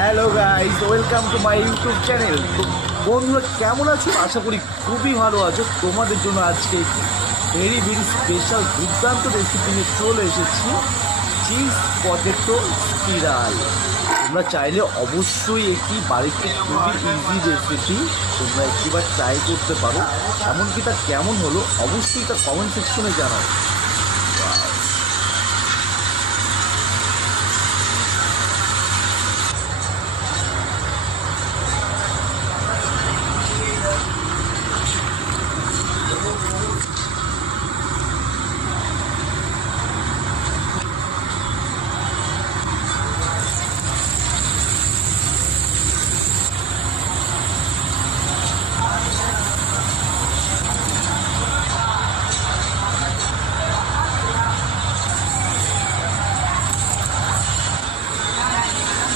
Hello guys, welcome to my YouTube channel. তো বন্ধুরা কেমন আছো? আশা করি খুবই ভালো আছো। তোমাদের জন্য আজকে ভেরি ভেরি স্পেশাল দুর্দান্ত রেসিপি নিয়ে চলে এসেছি, চিজ পটেটো স্পিরাল। তোমরা চাইলে অবশ্যই একটি বাড়িতে খুবই ইজি রেসিপি তোমরা একটিবার ট্রাই করতে পারো। এমনকি তা কেমন হলো অবশ্যই তা কমেন্ট সেকশনে জানাও।